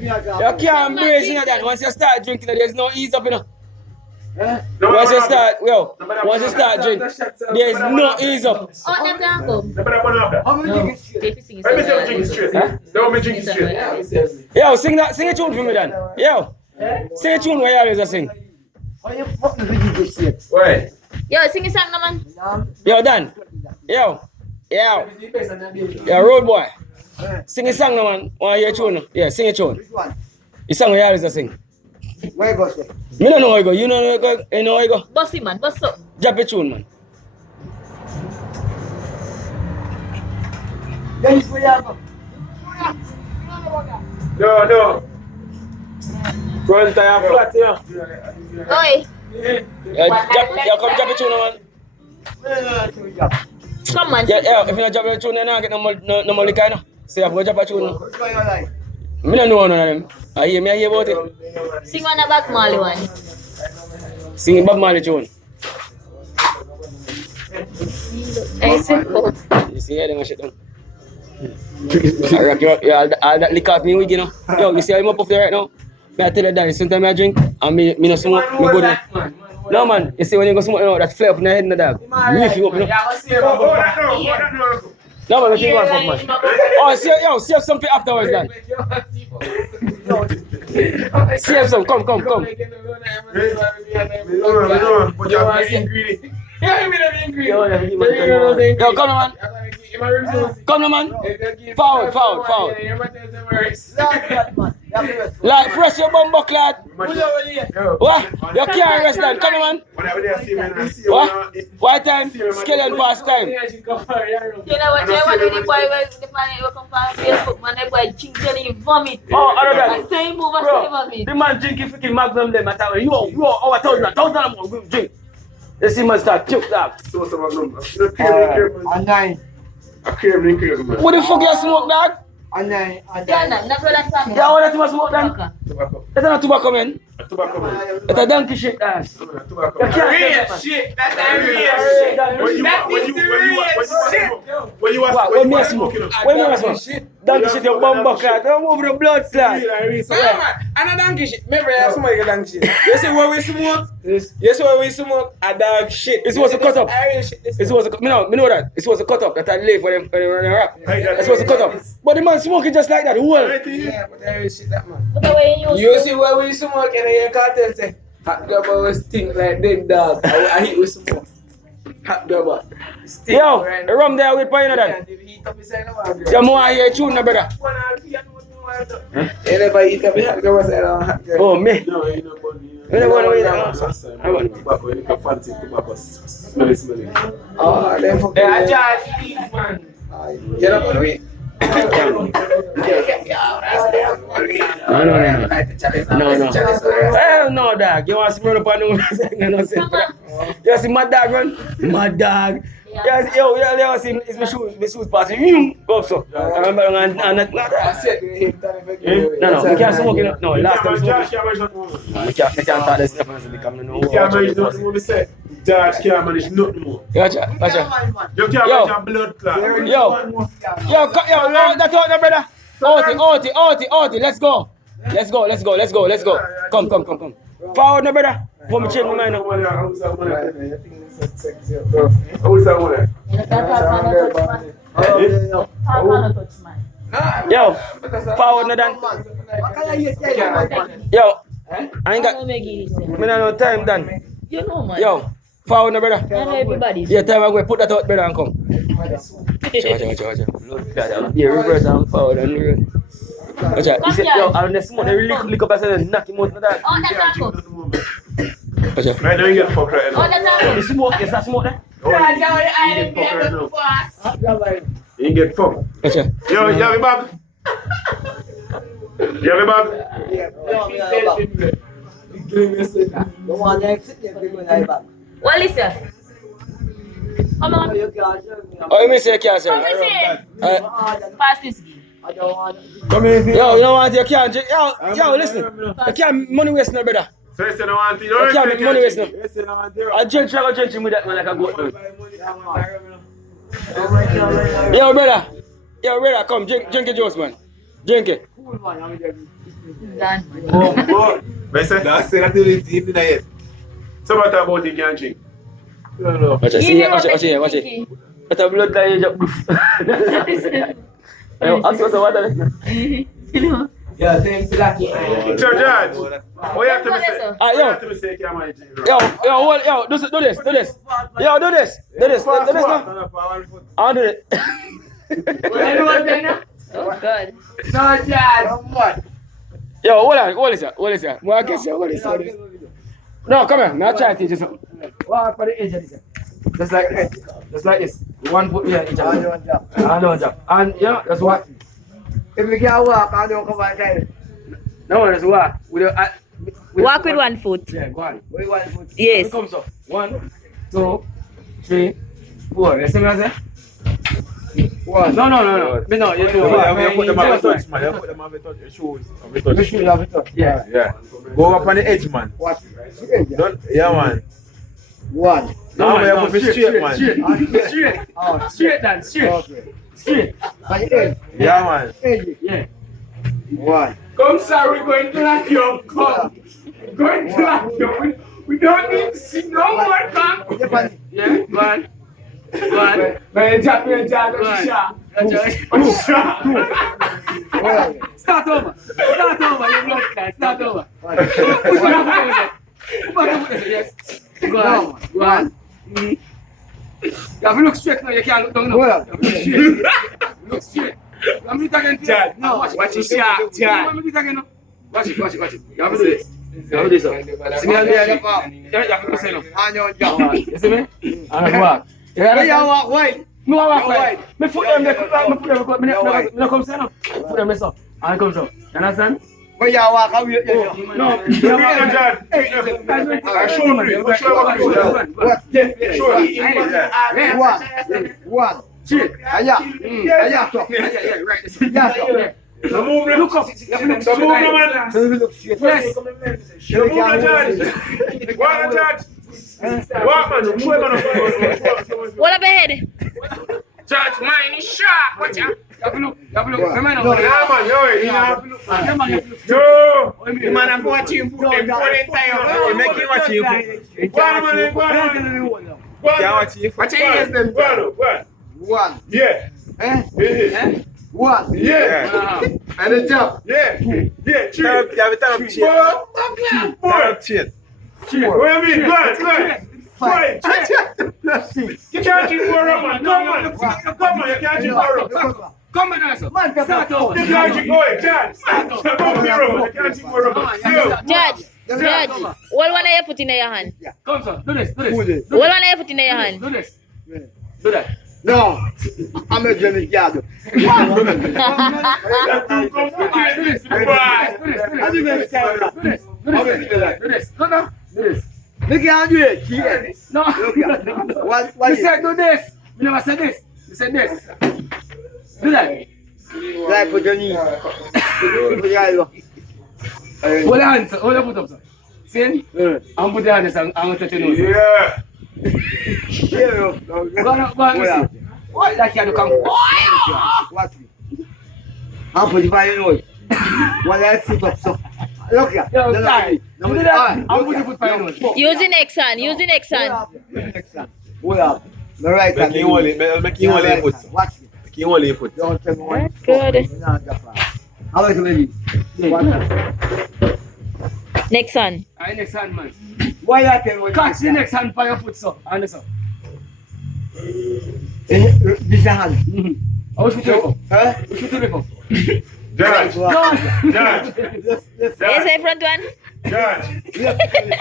You can't brace in that. Once you start drinking, there's no ease up, you know. Once you start drinking, there's no ease up. Oh, them can't come. How many drinking straight? Let me say I'm drinking straight. Don't be drinking straight. Yo, sing a tune for me then. Yo, sing a tune where you always sing. How you fucking drinking straight? Why? Yo, sing a song, no man. Yo, Dan. Yo, road boy. Sing a song, no man. Want your tune? Yeah, sing a tune. Which one? The song where you always sing. Where you go, sir? Me don't know how you go. You know how you go. You know how you go. Bossy man, boss up. Drop a tune, man. Then it's where you go. No. Front tire flat, yeah. Oi, Come drop a tune, man. come on. Yeah, if you don't drop a tune, then I get no more liquor, you know. Say I've got to drop a tune. Which one you like? Me don't know none of them. I hear about it. Sing on the back Molly one. Sing Bob Marley tune. I simple. You see how them shit down. I rock you all that liquor off me wig, you know. Yo, you see how I'm up there right now? Me I tell you that sometimes I drink and me no smoke, me go down. No man, you see when you go smoke, you know, that flare up in the head in the dog. Lift you up, you know. No man, we keep going, man. Oh, save something afterwards, then. Save some, come. But you want to greedy. Yo, come on, man. Come on, man. Forward. Like, fresh your bum buck, lad. What? You can't rest then. Come on, man. What? Why time? Skill and fast time. You know what? You want the boy will come on Facebook, man. The boy drink till he vomit. Oh, other than Same move as he vomit. the man drinking freaking Magnum them. I tell you, you over 1,000 of them drink. You see man start choke dog. So some of them. And 9. A cream, man. What the fuck you smoke, dog? And 9. Yeah, not brother Sam. Yeah, what you smoke, then? Tobacco. That's not tobacco, man. Tobacco, man. It's a donkey shit, dog. Tobacco. You can't Real get that, man. shit. That's the real shit. When you What me a smoke? What me a smoke? Donkey shit, your bum buck, lad. Don't move the blood, lad. No, man. And a donkey shit. Remember, somebody get donkey shit. You see what we smoke? You see what we smoke? A dog shit. It was a cut up. Irish shit. It was a me know that. It was a cut up that I live when they rap. It was a cut up. But the man smoking just like that. Who else? Yeah, but Irish shit that man. But the way You see what we smoke and then you can't tell say hot double stink like dead dog. I hit with smoke. Hot double. Stink. Yo, the rum there with pine that. You more hear tune, no brother. Anybody eat up the hot double side on hot double. Oh me. No, you know, but you You don't wanna wait that. I want tobacco. You can fancy tobacco. Smelly. Oh, them fucking. I charge man. You don't want to eat. No. Hell no, dog. You want to run up on the You see my dog run? My dog. Yes, yo, see, it's my shoes passing. Go up so. I remember, and I said to him, no, we can't smoke, you know. No, last time we smoked. We can't talk this stuff until we come to know. You can't manage nothing more, we say. George can't manage nothing more. Gotcha. You can't manage a blood clot. Yo, that's all, brother. Oti, let's go. Come. Forward, no, brother. Put me change my mind now. Yo, forward, no, Dan. Yo, I ain't got. Me no time, Dan. You know, man. Yo, forward, no, brother. I know everybody. Yeah, time I'm going to put that out, brother, and come. Watch. Yeah, reverse and forward and reverse. Watch out. He said, yo, and the smoke, they really lick up and say, knock him out of that. Oh, that's not Watch out. Right now you get fucked right now. Oh, that's not The smoke, yes, that smoke there. You get fucked. Watch out. Yo, you have a bag? You have a bag? What is it? Come on. Oh, you may say you can't, sir. What is it? Pass this. Come in here. Yo, you know what? You can't drink. Yo, listen. You can't money waste, no, brother. So you say no want it. You can't make money waste, no. You say no want it. I drink with that man like a goat. Yo, brother, come, drink your juice, man. Drink it. Done. Oh, boy. That's it. That's it. Yet. So what about you can't drink? No. Watch it, see it, watch it. What a blood clot you just Yo, ask us what that is. Yeah, thanks, Lucky. So, George, what you have to say? Ah, What you yo. have to say, can I drink? Yo, do this. Yo, do this now. I'll do it. Oh, God. No, Jazz. Yo, hold is that? What I guess what is this? No, come here. I'll try to teach you something. Walk for the edge of this. Just like this. 1 foot here, each other. I know, job. And that's what. If we can't walk, I don't come outside. No, that's what. Walk with 1 foot. Yeah, go on. We want food. Yes. It comes up. 1, 2, 3, 4. You see me I say? One. No. No, you do. You put them on the touch, man. You put them on the touch. Your shoes on the touch. You have it up. Yeah. Go up on the edge, man. What? Yeah, man. One. No, you move it straight, man. Straight, Dan. Okay. Straight. On the edge. Yeah, man. Edge. Yeah. One. Come, sir, we're going to lock you up. Come. Going to lock you up. We don't need to see no more, come. Yeah, go on. Man, Jack, that's a shot. Start over, you blood guy. Start over. Put your hand yes. Go on. You have to look straight now, you can't look down now. You have to look straight. Look straight. You have to look again. Jack, No, watch your shot, Jack. You have to look again now. Watch it. You have to do this. You have to do this. See me on the edge? You have to say no. On your job. You see me? And walk. You Where you understand? walk wide? No, I walk No, right. wide. Me foot them there, me come say no. No. Foot them there so. And come so. You understand? Where you walk, how you No. You bring it, Jack. I show you. What? One. Straight. Aya, stop. Yeah, right. Yeah, stop. So move, look up. So move, man. Look straight. Yes. So move, Judge. What, Judge? What, man? Show him on What up ahead? Judge, mine is sharp. Watch out. You have to look. Remember No. now. Yeah, man. Yo, you have to look. Yeah, man, you have to look. Yo. The man I'm watching foot. Them put it time. You make him watch you foot. Go on, man. Go on. Yeah, watch you foot. Watch your ears, then. Go on. One. Yeah. Eh? One. Yeah. And a jump. Yeah. Yeah. Turn up, you have a turn up chain. Turn up chain. What do you mean? Go on. Five. You can't drink more rum, man. Come on. You can't drink more rum. Come on, sir. Start over. You can't drink more rum. Judge. Come on, you can't drink more rum. Yo. Judge, what one you put in your hand? Come, sir. Do this. Who did? What one you put in your hand? Do this. Do that. No. I'm a Johnny Gado. Do this. No. Do this. Look at you. Yes. No. What You is said do this. You never said this. You said this. Do that. Like for Johnny. Hold your hands, hold your foot up, sir. See? I'm put your hands and I'm going to touch your nose. Yeah. Go on, listen. What like you do come? Watch me. I'm putting my nose. Well, let's sit up, so. Look here. Yo, sorry. Do that. I'm putting your foot by your nose. Use the next hand. Next hand. Hold up. The right hand. Make you hold your foot. Watch me. Make you hold your foot. Don't tell me what. Good. How is it, lady? Next hand. Alright, next hand, man. Why you tell me? Catch the next hand by your foot, sir. And sir. This hand. I wish you to lift up. Huh? Wish you to lift up. Judge. Judge. Judge. Yes, the front one. Judge.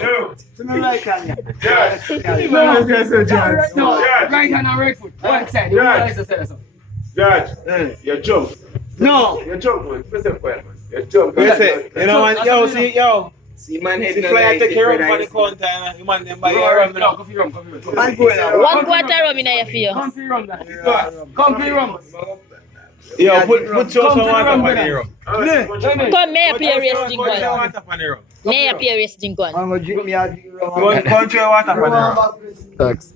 No. To the right hand. Judge. No, Judge. right hand and right foot. One side. You Judge. realize the side, sir. Judge. You jump. No. You jump, man. Listen quiet, man. You jump. You say, you know, man, yo, See, man, see, fly I take care of on the counter and you man them buy your rum, you know. Coffee rum. I'm going out. 1 quarter rum in your fear. Comfy rum, that. Comfy rum. Yo, put some water on the rum. Come, may I play a race drink Put some one? water on the rum. May I play a race drink one? I'm going to drink me out. Country water on the rum.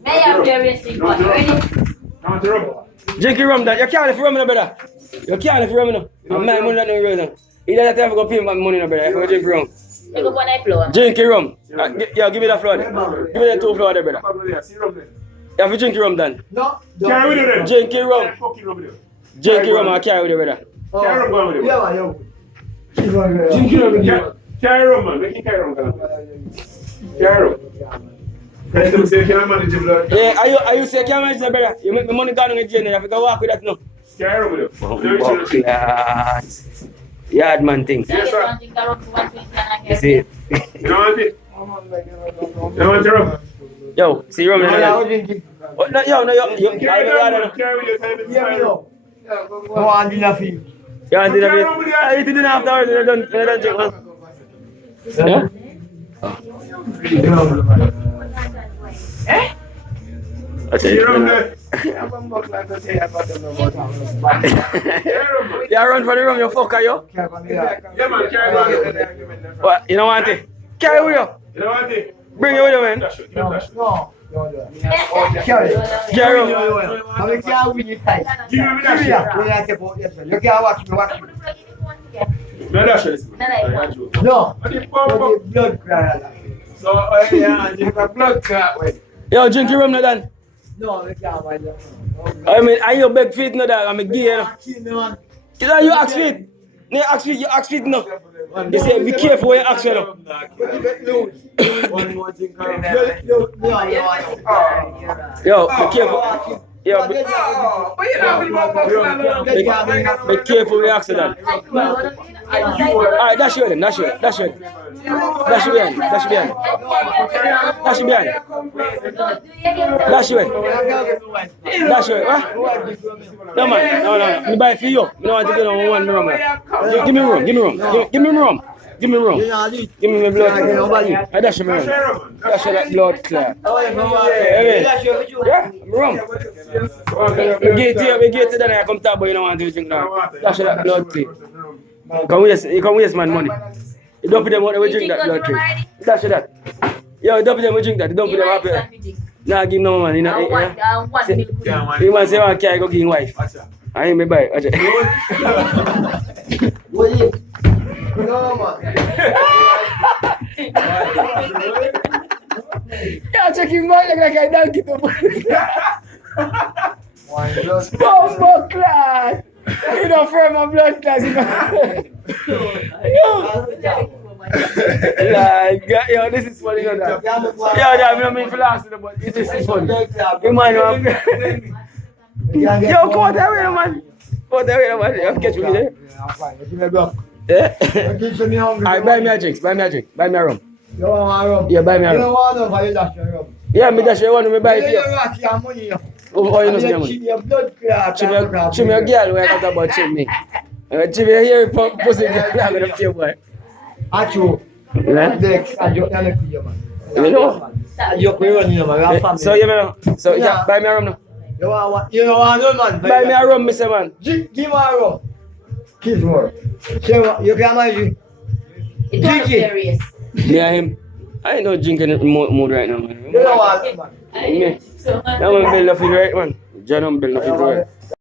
May I play a race drink one? Ready? Drink your rum, that. You can't if you rum, no, brother. You can't if you rum, no. I'm not that no reason. You don't have to go pay my money, no, brother. If you drink rum. You go on that floor. Drink your rum. Yeah, give me that floor there. Give me that 2 floor there, brother. You have to drink your rum, then. No. Carry with you then. Drink your rum. Fucking rum with you. Drink your rum and carry with you, brother. Carry rum with you. Yeah, man, yo. Carry rum, man. Make it carry rum. Carry rum. Can you say can I manage your blood? Yeah, are you say can't manage that, brother? You make the money gone on the jail, you have to go walk with that now. Carry rum with you. Yes. Yard man thing. Yes, sir. You see it? You don't want it? You don't want your rum? Yo, see rum in Yeah, there? I'm drinking. Oh, no, yo, no, yo. Carry with you. Yeah, me yo. I want dinner for you. You want to do it? You didn't have to order, you don't drink, man. Yeah? That's it. You rum there. You run for the rum, you fucker, yo. Yeah, man. Carry rum. What? You don't want it? Carry with you. You don't want it? Bring it with you, man. Dash it. Give him dash it. No. Carry. Carry rum. I'm going to win this fight. Give him dash it. When I say about yes, you can't watch me. No dash it. No. What the fuck? Blood clot. So, yeah, you got blood clot with. Yo, drink your rum now, then. No, I can't watch you. I mean, are you big feet now, dog? I'm a gay, you know. You know, you ask feet. You ask feet now. You say, be careful when you ask feet now. One more thing. Yo, be careful. Yo, be careful when you ask that. Alright, dash you then, dash you. Dash you behind. Dash you behind. Dash you behind. Dash you, huh? No man, no. Me buy it for you. Me don't want to get on one rum. Give me rum. Give me rum. Give me my blood. I dash you, man. Dash you that blood clot. Yeah, rum. We get to then I come talk, but you don't want to drink now. Dash you that blood clot. You can waste man money. You don't put them out, we drink that blood clot. Dash you that. Yo, you don't put them, we drink that. You don't put them up here. Nah, give no man. You man say, I can't go give him wife. I ain't me buy it. No, man. Yeah, check him out like I don't get up. Bombo class! You don't frame my blood class. Like, yo, this is funny. Yo, I don't mean to laugh, but this is funny. You man, yo, come on, man. Come on, man. You have to catch me there. Yeah. Alright, buy me a drink. Buy me a rum. You want rum? Yeah, buy me a You don't rum. want rum, you dash your rum. Yeah, me dash you one, me buy it for you. Oh, you know some money. Your blood clot. Chim your girl, we talk about chim me. Chim your hair, pussy girl, I'm gonna pay boy. Achu. Yeah? Dex, I joke na lepi yo man. You know? I joke we run yo man. We have family. So you know, so yeah, buy me a rum now. You want rum man? Buy me a rum, Mr. Man. Give me a rum. Kiss more. You can manage. It's not serious. Me and him. I ain't no drinking mood right now, man. You don't want it man. Me. That man build a feed right, man. John build a feed right.